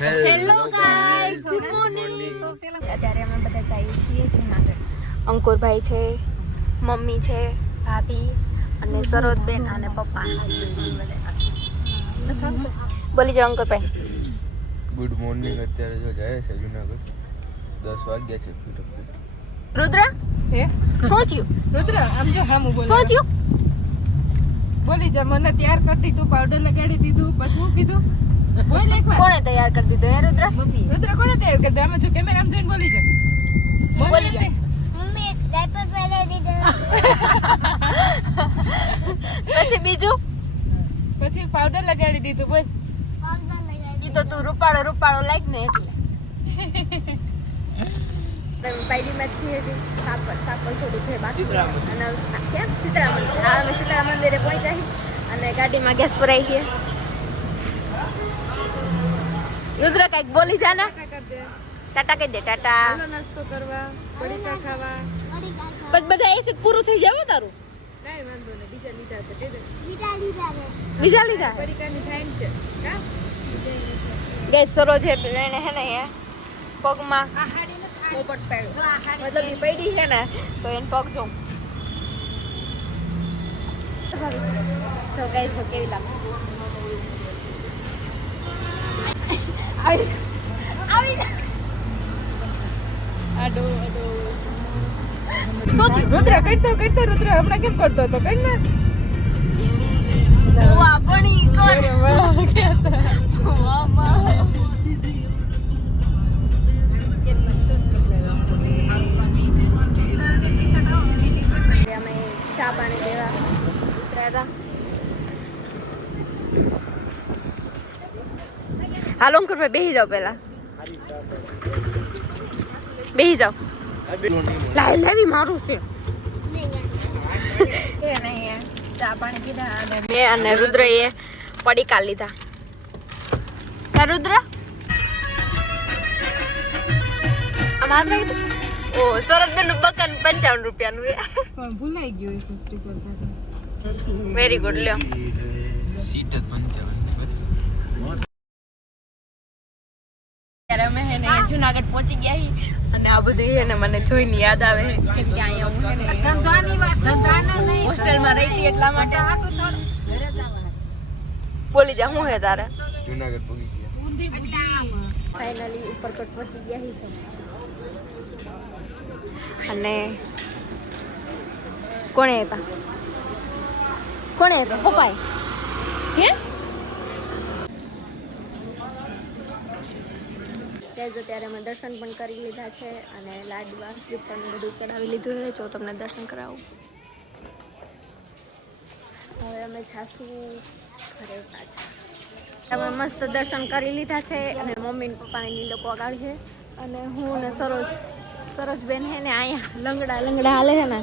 Hello guys, good morning. અત્યારે અમે બધા જઈએ છીએ જૂનાગઢ. અંકુરભાઈ છે, મમ્મી છે, ભાભી અને સરોજબેન અને પપ્પા. બોલી જાઓ અંકુરભાઈ. Good morning. અત્યારે જો જાય છે જૂનાગઢ, 10 વાગ્યા છે. રુદ્ર હે શું થયું? રુદ્ર આમ જો હામું બોલ. શું થયું? બોલી જા. મને તૈયાર કરતી તું, પાવડર લગાડી દીધું, પછી શું કીધું? બોલ એકવાર. કોણે તૈયાર કરી દીધો હે રુદ્ર? રુદ્ર કોને તૈયાર કરી દે? આમ જો કેમેરા આમ જોઈને બોલી જા. બોલી જા. મમ્મી ડાયપર પહેરાવી દીધો. પછી બીજું પછી પાવડર લગાડી દીધું. બોલ. પાવડર લગાવી ઈ તો તું રૂપાળો લાગ ને એટલે. તમે પાયડીમાં છીએ જે સાપર થોડું છે બાકી. અને કેમ સીતરા મંદિર? હા, અમે સીતરા મંદિરે પહોંચ્યા અને ગાડીમાં ગેસ ભરાઈ ગઈ. રુદ્ર કઈક બોલી જા ને. ટાટા કહી દે. ટાટા. ચાલો નાસ્તો કરવા, પડીકા ખાવા. બસ બધા એસે પૂરું થઈ જાવ તારું. કાંઈ વાંધો નહીં, બીજા લીધા છે તે દે. બીજા લીધા પડીકાની ટાઈમ છે કા? ગેસ સરોજ હે એને હે ને હે પગમાં આ હાડી નથી. પોપટ પાડ્યો. મતલબ ઈ પડી છે ને તો એને પગ જો ગાઈસ તો કેવી લાગે. આવી આડો શું થયું? રુદ્ર કરતો રુદ્ર હમણાં કેમ કરતો હતો? કઈ ના. ઓ આપણી કર વાહ કેતા. અમે ચા પાણી લેવા ઉતર્યા હતા. હાલો અંકુરભાઈ બેસી જાઓ પેલા. બેસી જાઓ. લાવી મારું છે. ચા પાણી પીધા અને મેં અને રુદ્ર એ પડીકા લીધા. કા રુદ્ર અમાર નહીં ઓ સરદબેન નું બકન 55 રૂપિયાનું છે. પણ ભૂલાઈ ગયો એ સ્ટીકર સાથે. વેરી ગુડ લ્યો. સીટ જ 55 બસ. ત્યારે અમે હે ને જૂનાગઢ પહોંચી ગયા હી અને આ બધું હે ને મને જોઈને યાદ આવે છે કેમ કે અહીંયા હું હે ને ધંધાની વાત ધંધાના નહીં. હોસ્ટેલમાં રહી હતી એટલા માટે. બોલી જા હું હે તારે. જૂનાગઢ પહોંચી ગયા. ઊંધી ફાઇનલી ઉપરકોટ પહોંચી ગયા હી છે અને કોણે આપ્યા પપ્પાએ હે ત્યારે અમે દર્શન પણ કરી લીધા છે અને લાડવા શ્રીફળ બધું ચડાવી લીધું છે. જો તમને દર્શન કરાવું. હવે અમે જાશું ઘરે પાછા. અમે મસ્ત દર્શન કરી લીધા છે અને મમ્મી ને પપ્પાને ઈ લોકો આગળ છે અને હું ને સરોજબેન હે ને અહીંયા લંગડા હાલે છે ને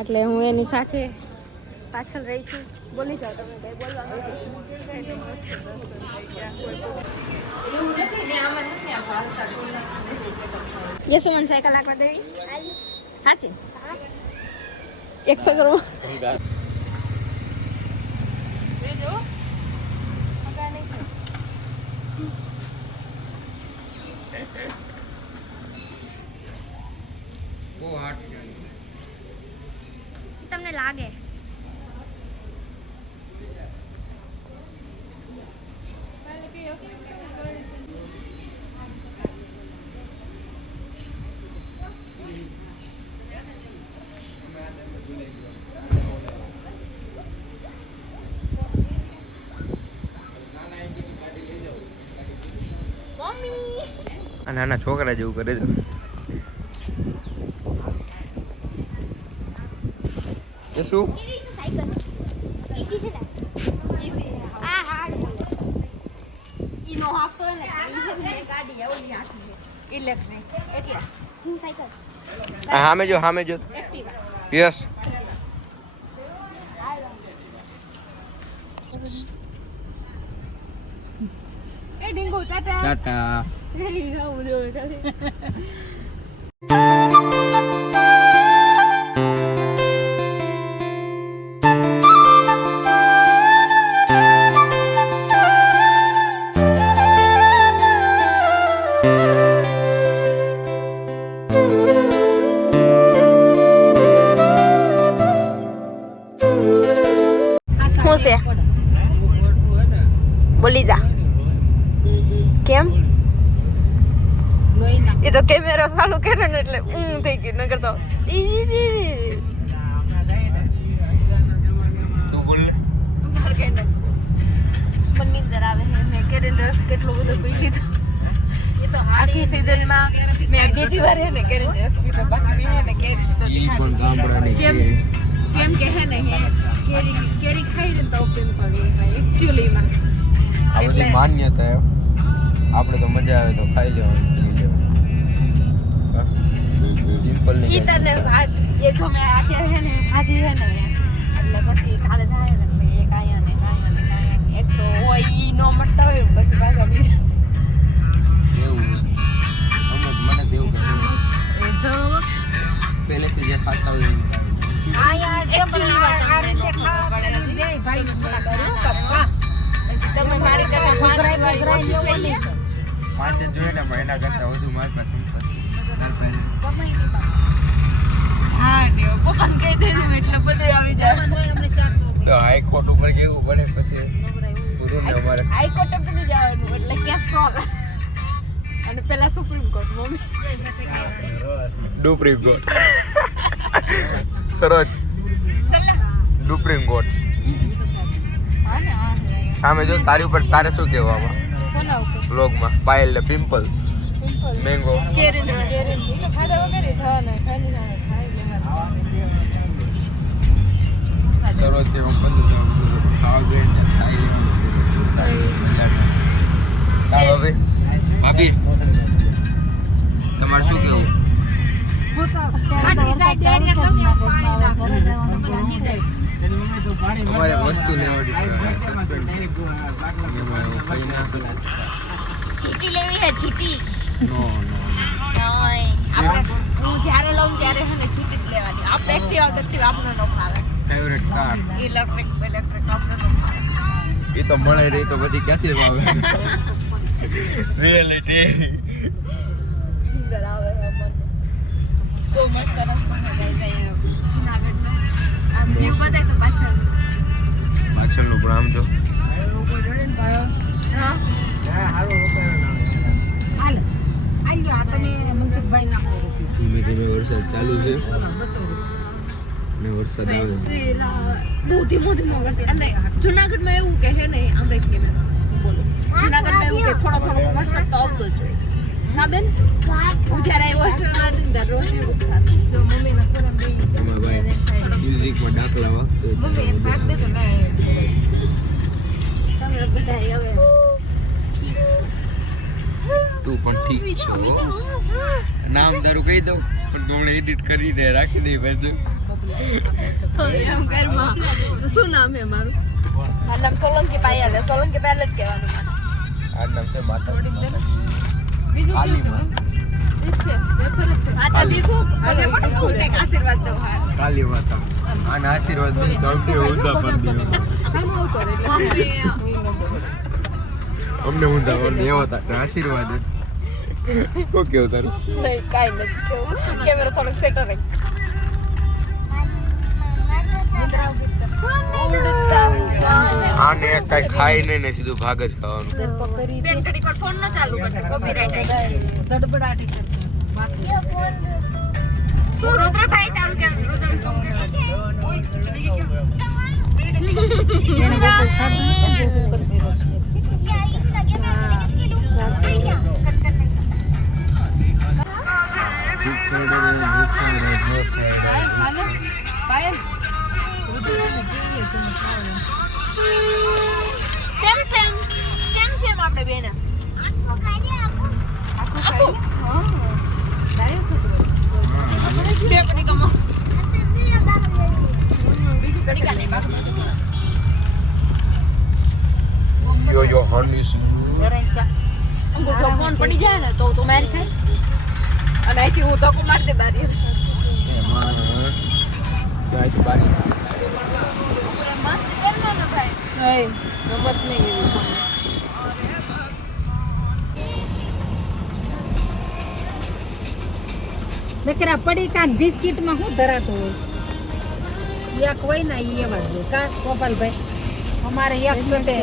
એટલે હું એની સાથે પાછળ રહી છું. બોલી જાઓ તમે કઈ બોલવા જસુમન સાયકલ આખવા દેવી સાચી 100 કરો. જો મગા નહીં થાય. તમને લાગે આ નાના છોકરા જેવું કરે છે. એ શું? સામે જો યસ. એ ડીંગુ ટાટા. ટાટા. બોલી જા કેમ લોહી ના એ તો કેમેરો ચાલુ કર્યો ને એટલે થઈ ગયું નકર તો તું બોલ ને. મને નીંદર આવે છે મેં કેરીન રસ કેટલો બધો પી લીધો એ તો આખી સિઝનમાં મેં બીજી વાર હે ને કેરીન રસ પીધો બાકી મેં હે ને કેરી તો ઈ પણ ગામડાની કેમ કેરી. કેમ કે હે ને હે કેરી ખાઈ ને તો પિમ્પલ થાય એકચ્યુઅલીમાં આ બધી માન્યતા એમ. આપણે તો મજા આવે તો ખાઈ લેવાનું પી લેવાનું હા? પિમ્પલ ની ઈ તને વાત એ જો મેં અત્યારે હે ને ખાધી હે ને એટલે પછી કાલે થાય ને એટલે એક આયા ને એક તો હોય ઈ નો મળતા હોય ને પછી પાછા બીજા એવું મને તો એવું કહે પહેલેથી જે ખાતા હોય એવું ખાય. એકચ્યુઅલી વાત આ રીતે ખાવા પડે ભાઈ પપ્પા તમે મારી કરતા પાંચ વાળી ઓછી થઈ ને પાંચ જ જોઈએ ને પણ એના કરતા વધુ મારી પાસે સંપત્તિ. મારી પાસે હા દેવ પપ્પાને કહી દેનું એટલે બધું આવી જાય તો હાઈકોર્ટ ઉપર કેવું પડે પછી પૂરું ને અમારે હાઈકોર્ટ સુધી જવાનું એટલે કેસ સોલ્વ અને પેલા સુપ્રીમ કોર્ટ મમ્મી ડુપ્રીમ કોર્ટ સરોજ સલ્લા ડુપ્રીમ કોર્ટ હા ને હા સામે જો તારી ઉપર તારે શું કહેવું આમાં કોના ઉપર વ્લોગમાં પાયલ ને પિમ્પલ મેંગો કેરીન રસ ઈ તો ખાધા વગર થવાના ખાઈ સરોજ તે હું બંધ ખાવા જોઈએ ને ખાઈ લેવાનું હા ભાભી તમારે શું કેવું અમારે વસ્તુ લેવાની સસ્પેન્ડ એમાં એવું કઈ ના શકે ચીટી લેવી હે ચીટી નો આપણે હું જ્યારે લઉં ત્યારે હે ને ચીટી જ લેવાની આપણે એક્ટિવ આપણને નો ફાવે ફેવરેટ કાર ઇલેક્ટ્રિક આપણે નો ફાવે એ તો મળે રહી તો પછી ક્યાંથી આવે રિયાલિટી નીંદર આવે હે મને બહુ મસ્ત રસ્તો છે ગાઈસ જુનાગઢનો આમ વ્યૂ બતાય તો પાછળનું પણ આમ જો હા હાલ આલ્યો આ તને મનસુખભાઈ ના ધીમે ધીમે વરસાદ ચાલુ છે ને વરસાદ આવે બહુ ધીમો વરસાદ અને જુનાગઢમાં એવું કે હે ને આમ રેખ કેમેરા બોલો જુનાગઢમાં એવું કે થોડો વરસાદ તો આવતો જ હોય હા બેન હું જ્યારે હોસ્ટેલમાં હતી ને રોજ એવું થતું જો મમ્મીના ફોરમ બી એમાં ભાઈ મ્યુઝિકમાં દાખલા વાગતો મમ્મી એક ભાગ દે તો ના તમે બધા હવે તું પણ ઠીક છો નામ તારું કહી દઉં પણ તું હમણાં એડિટ કરીને રાખી દઈ બાજુ એમ ઘરમાં શું નામ છે મારું મારું નામ સોલંકી પાયલ છે સોલંકી પાયલ જ કહેવાનું મારે આ નામ છે માતા બીજું કાલી કયું છે માતાજી શું મને પણ ફૂલ ટેક આશીર્વાદ દો હા કાલી માતા આના આશીર્વાદ નહીં તો અમને ઊંધા પડી દે કામ આવતો રે એટલે અમને ઊંધા અમને એવા હતા આશીર્વાદ કો કેવું તારું નહીં કાંઈ નથી કેવું કેમેરો થોડોક સેટર રાખ આને એક કઈ ખાઈ નહીં ને સીધું ભાગ જ ખાવાનું પકડી બેન ઘડીક વાર ફોન ન ચાલુ કરે કોપીરાઈટ આવી દડબડાટી કરતો શું રુદ્રભાઈ તારું કેમ રુદ્ર શું એને બહુ ખાધું પાયલ રુદ્રને કહીએ તમે ખાવ સેમ આપણે બેન આખું ખાઈ હા ડાયો છોકરો બે પડી કમો બીજું પડી કા નહીં બાકી યો હનીસ અંગુ જો ફોન પડી જાય ને તો મારી થાય અને અહીંથી હું ધક્કો મારી દે બારી જાય તો બારી મસ્ત કરવાનો ભાઈ હે ગમત નહીં એવું નકરા પડી કાન બિસ્કિટમાં શું ધરાતો હોય એક હોય ને એ એવા જ હોય કા ગોપાલભાઈ અમારે એક પેટે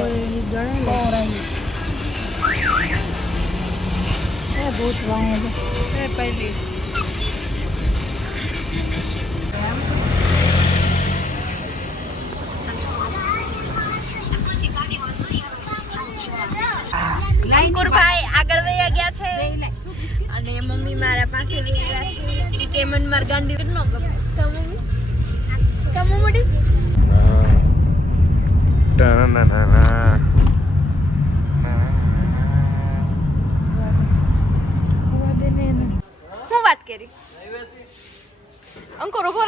ભૂત વાહે છે પહેલી અંકુરભાઈ આગળ વયા ગયા છે અને મમ્મી મારા પાસે વયા ગયા છે કે મન માર ગાંડી ન ગમે તો મમ્મી હું વાત કરી અંકુર ઉભો